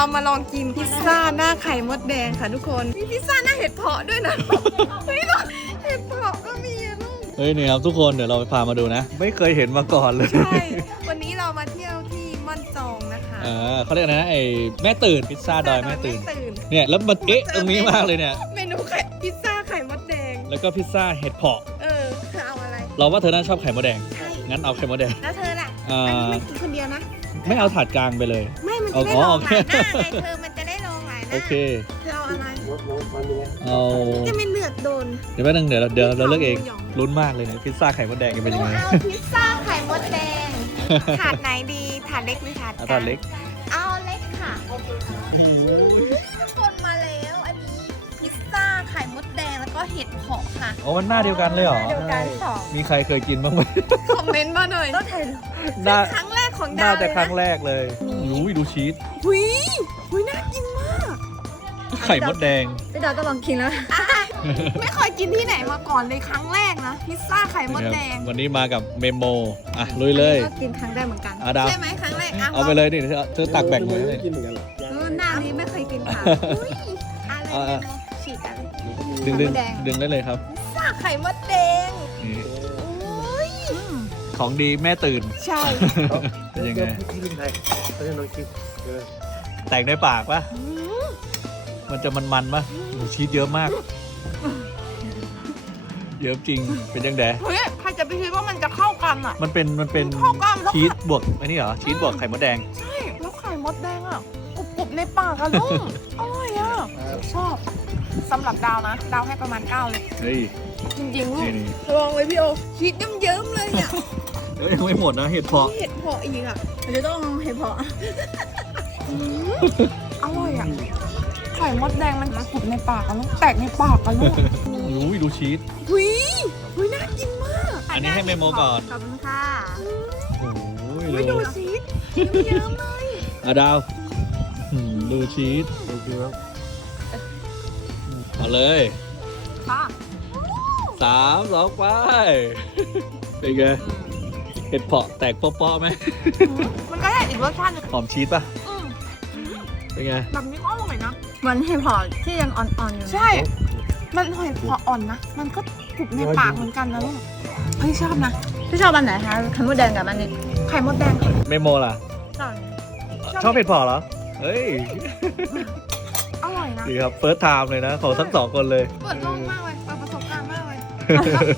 เรามาลองกินพิซซ่าหน้าไข่มดแดงค่ะทุกคน มีพิซซ่าหน้าเห็ดเผาะด้วยนะเฮ้ยเราเห็ดเผาะก็มีอะลูกเฮ้ยนี่ครับทุกคนเดี๋ยวเราพามาดูนะ ไม่เคยเห็นมาก่อนเลย ใช่ วันนี้เรามาเที่ยวที่ม่อนจองนะคะ อ่าเขาเรียกอะไรนะไอ้แม่ตื่นพิซซ่าดอยแม่ตื่นตื่นเนี่ยแล้วมันเอ๊ะตรงนี้มากเลยเนี่ย เมนูไข่พิซซ่าไข่มดแดง แล้วก็พิซซ่าเห็ดเผาะ เออเธอเอาอะไร เราว่าเธอน่าชอบไข่มดแดง ใช่ งั้นเอาไข่มดแดง แล้วเธอล่ะอ่าอันนี้ไม่กินคนเดียวนะ ไม่เอาถาดกลางไปเลย ไม่มันจะได้อ๋อลโองเคหลายหน้าไงเธอมันจะได้ลงหลายหน้าโอเคเธอเอาอะไรเอาจะไม่เลือกโดนเดี๋ยวแป๊บนึงเดี๋ยวเราเดี๋ยวเราเลือกเองหมูหยองลุ้นมากเลยเนี่ยพิซซ่าไข่มดแดงจะเป็นหนูยังไงเอาพิซซ่าไข่มดแดงถาดไหนดีถาดเล็กหรือถาดเอากถาลาดงเล็กเอาเล็กค่ะทุกคนมาแล้วอันนี้พิซซ่าไข่มดแดงแล้วก็เห็ดเผาะค่ะ โอ้มันหน้าเดียวกันเลยเหรอเดียวกันสอง มีใครเคยกินบ้างไหมคอมเมนต์มาหน่อยต้องถ่ายน่าครั้งแรก ของดาน่าวจะเลยครั้งนะ แรกเลยอุ้ยดูชีสหุยหุยน่ากินมาก ไข่มดแดง พี่ดาวก็ลองกินแล้วไม่เคยกินที่ไหนมาก่อนเลยครั้งแรกนะพิซซ่าไข่มดแดง วันนี้มากับเมมโม อะ ลุยเลยก็กินครั้งแรกเหมือนกันอาดาว ใช่ไหมครั้งแรกอะเอาไปเลยนี่เธอเธอตักแบ่งเลยไม่กินเหมือนกันเหรอเออหน้านี้ไม่เคยกินค่ะอุ้ยอะไรอะอะฉีกอะไรดึงดึงไข่มดแดงดึงได้เลยครับ พิซซ่าไข่มดแดงนี่อุ้ย ของดีแม่ตื่น ใช่ เป็นยังไง พี่ลิงไทยเขาจะน้องคิดเออแตกในปากปะมันจะมันๆปะโอ้ชีสเยอะมาก เยอะจริง เป็นยังไงเฮ้ย ใครจะไปคิดว่ามันจะเข้ากันอะ มันเป็นมันเป็นเข้ากันแล้ว ชีสบวกไอ้นี่เหรอ ชีสบวกไข่มดแดง ใช่ แล้วไข่มดแดงอะกรุบๆในปากอะลุง อร่อยอะ ชอบ สำหรับดาวนะ ดาวให้ประมาณ 9 เลย เฮ้ย จริงๆลูกนี่นี่ลองเลยพี่โอชีสเยิ้มๆเลยอะ เอ้ยยังไม่หมดนะเห็ดเพาะเห็ดเพาะอีกอะเดี๋ยวต้องเห็ดเพาะอืมอร่อยอะไข่มดแดงมันกรุบในปากอะลูกแตกในปากอะลูกอุ้ยดูชีสหุยหุยน่ากินมากอันนี้ให้เมมโมก่อนขอบคุณค่ะโอ้ยหุยเลดูยชีสเยิ้มๆเลยอะดาวอืมดูชีสโอเคครับเอาเลยค่ะสามสองไปเป็นไง เห็ดเพาะแตกเปาะๆไหมมันก็ได้อีกรสชาติหนึงหอมชีสป่ะอืมเป็นไงแบบนี้ก็อร่อยนะเหมือนเห็ดเพาะที่ยังอ่อนๆอยู่นะใช่ มันหอยเพาะอ่อนนะ มันก็กรุบในปากเหมือนกันนะลูกเฮ้ยชอบนะ พี่ชอบอันไหนคะไข่มดแดงกับอันนี้ไข่มดแดงค่ะเมโมล่ะ ชอบชอบเห็ดเพาะเหรอ เฮ้ยอร่อยนะ ดีครับเฟิร์สไทม์เลยนะ ของทั้งสองคนเลย เปิดโลกมากเลยเปิดประสบการณ์มากเลย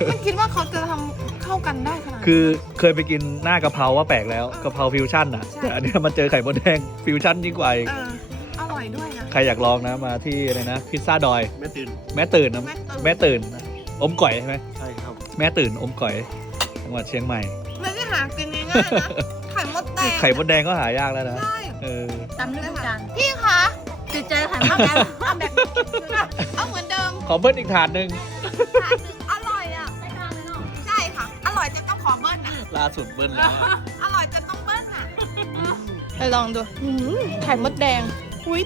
ไม่คิดว่าเขาจะทำ เข้ากันได้ขนาดนี้คือเคยไปกินหน้ากะเพราว่าแปลกแล้วกะเพราฟิวชั่นอะใช่ แต่อันเนี้ยมันเจอไข่มดแดงฟิวชั่นยิ่งกว่าอีกเอออร่อยด้วยนะ ใครอยากลองนะมาที่อะไรนะพิซซ่าดอย ไม่ตื่นแม่ตื่นนะแม่ตื่นแม่ตื่นนะอมก่อยใช่ไหมใช่ครับแม่ตื่นอมก่อยจังหวัดเชียงใหม่ ไม่ได้หากินง่ายๆนะ ไข่มดแดงไข่มดแดงก็หายากแล้วนะใช่เออจำได้ทุกจานพี่คะติดใจไข่มดแดงเอาแบบเอาเหมือนเดิมขอเบิ้ลอีกถาดหนึ่งทานหนึ่ง ลอะล่าสุดเบิ้ลแล้ว อร่อยจนต้องเบิ้ลอะไปลองดูหืมไข่มดแดง อุ้ย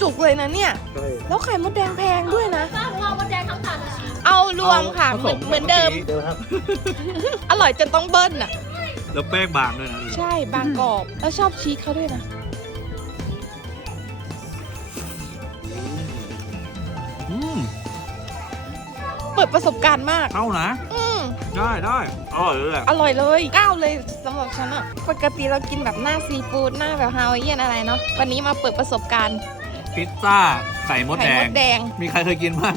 จุกๆเลยนะเนี่ย ใช่ แล้วไข่มดแดงแพงด้วยนะเอารวมค่ะเหมือนเหมือนเดิม เดิมครับ อร่อยจนต้องเบิ้ลอะ แล้วแป้งบางด้วยนะใช่บางกรอบ แล้วชอบชีสเขาด้วยนะ อืมเปิดประสบการณ์มาก เข้านะ อืม ได้ได้อร่อยเลยแหละอร่อยเลยก้าวเลยสำหรับฉันอะปกติเรากินแบบหน้าซีฟู้ดหน้าแบบฮาวายเอียนอะไรเนาะวันนี้มาเปิดประสบการณ์พิซซ่าไข่มดไข่แดมง ดแดงมีใครเคยกินบ้าง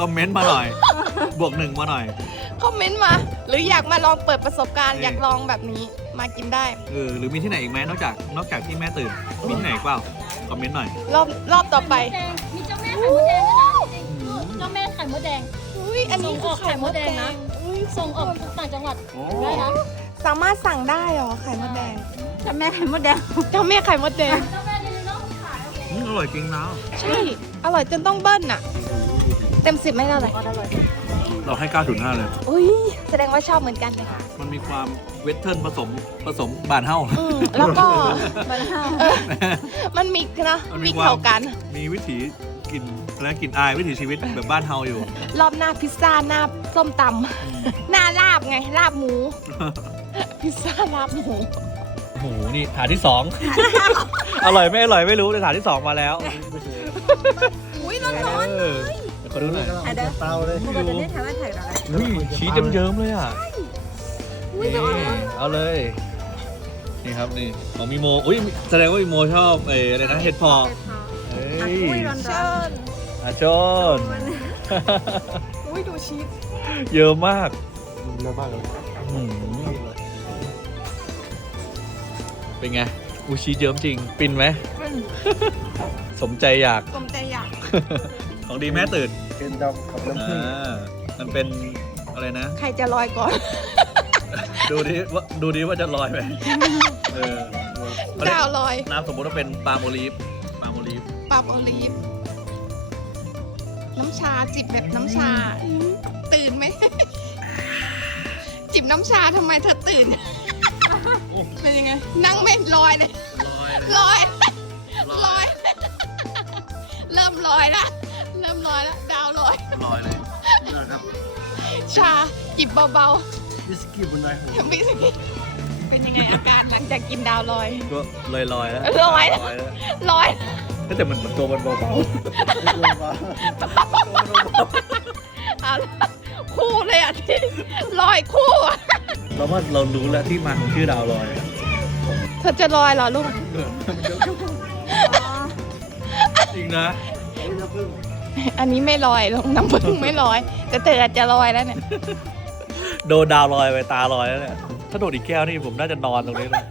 คอมเมนต์มาหน่อย บวกหนึ่งมาหน่อย คอมเมนต์มา หรืออยากมาลองเปิดประสบการณ์นี่ อยากลองแบบนี้มากินได้ เออหรือมีที่ไหนอีกไหมนอกจากนอกจากที่แม่ตื่นมีที่ไหนอีกเปล่าคอมเมนต์หน่อยรอบรอบต่อไปมีเจ้าแม่ไข่มดแดงด้วยนะเจ้าแม่ไข่มดแดง อุ้ยอันนี้คือไข่มดแดงส่งออกไข่มดแดงนะอุ้ย ส่งออกต่างจังหวัดโอ้ได้นะสามารถสั่งได้เหรอไข่มดแดงจำแม่ไข่มดแดงเจ้าแม่ไข่มดแดง เจ้าแม่เดลิเวอรี่ขายอืมอร่อยจริงนะใช่ อร่อยจนต้องเบิ้ลอะเต็มสิบไม่เท่าไหร่เราให้9.5เลย อุ้ยแสดงว่าชอบเหมือนกันเลยค่ะมันมีความเวสเทิร์นผสมผสมบานเฮ้า อืมแล้วก็มันห้าวเออมันมีนะมันมีมีความ เข้ากัน มีวิถี กินและกินอายวิถีชีวิตแบบบ้านเฮาอยู่ รอบหน้าพิซซ่าหน้าส้มตำหน้าลาบไงลาบหมู พิซซ่าลาบหมูโอ้โหนี่ฐานที่สอง อร่อยไม่อร่อยไม่รู้แต่ฐานที่สองมาแล้วอุ้ยร้อนเออเดี๋ยวขอดูหน่อยเอาเตาเลยมันจะได้ทำให้ถ่ายอะไรอุ้ยชีสเยิ้มๆเลยอะนี่เอาเลย นี่ครับนี่ของมีโม อุ้ยแสดงว่ามีโมชอบเอออะไรนะเห็ดเพาะเฮ้ อะยอุ้ยร้อนๆร้อเชินญอาชน อุ้ยดูชีสเยอะมากเยอะมากเลยอืมเป็นไง อูชีสเยิ้มจริง ปินไหมสมใจอยาก กลมใจอยากของดีแม่ตื่นเป็นดำกับน้ำผึ้งอ่ามันเป็นอะไรนะ ใครจะลอยก่อนดูดิว่าดูดิว่าจะลอยไหมเออดาวลอย น้ำสมมติว่าเป็นปลาโมลีฟปลาโมลีฟปรับโอลีฟน้ำชาจิบแบบน้ำชา ตื่นไหม จิบน้ำชาทำไมเธอตื่น เป็นยังไง นั่งไม่ลอยเลยลอยลอยลอยเริ่มลอยละเริ่มลอยแล้วดาวลอยลอยเลยนะครับ ชาจิบเบาวิสกี้บนไม้หัวๆไม่สิเป็นยังไงอาการหลังจากกินดาวลอยก็ลอยลอยๆแล้วลอยแล้วลอย แล้วลอยแต่มันเหมือนตัวมันเบาเอาละคู่เลยอะที่ลอยคู่อะๆเราว่าเรารู้แล้วที่มาของชื่อดาวลอยเธอจะลอยเหรอลูกจริงนะอันนี้ไม่ลอยลงน้ำพึ่งไม่ลอย แต่เธออาจจะลอยแล้วเนี่ย โดนดาวลอยไปตาลอยแล้วเนี่ยถ้าโดนอีกแก้วนี่ผมน่าจะนอนตรงนี้เลย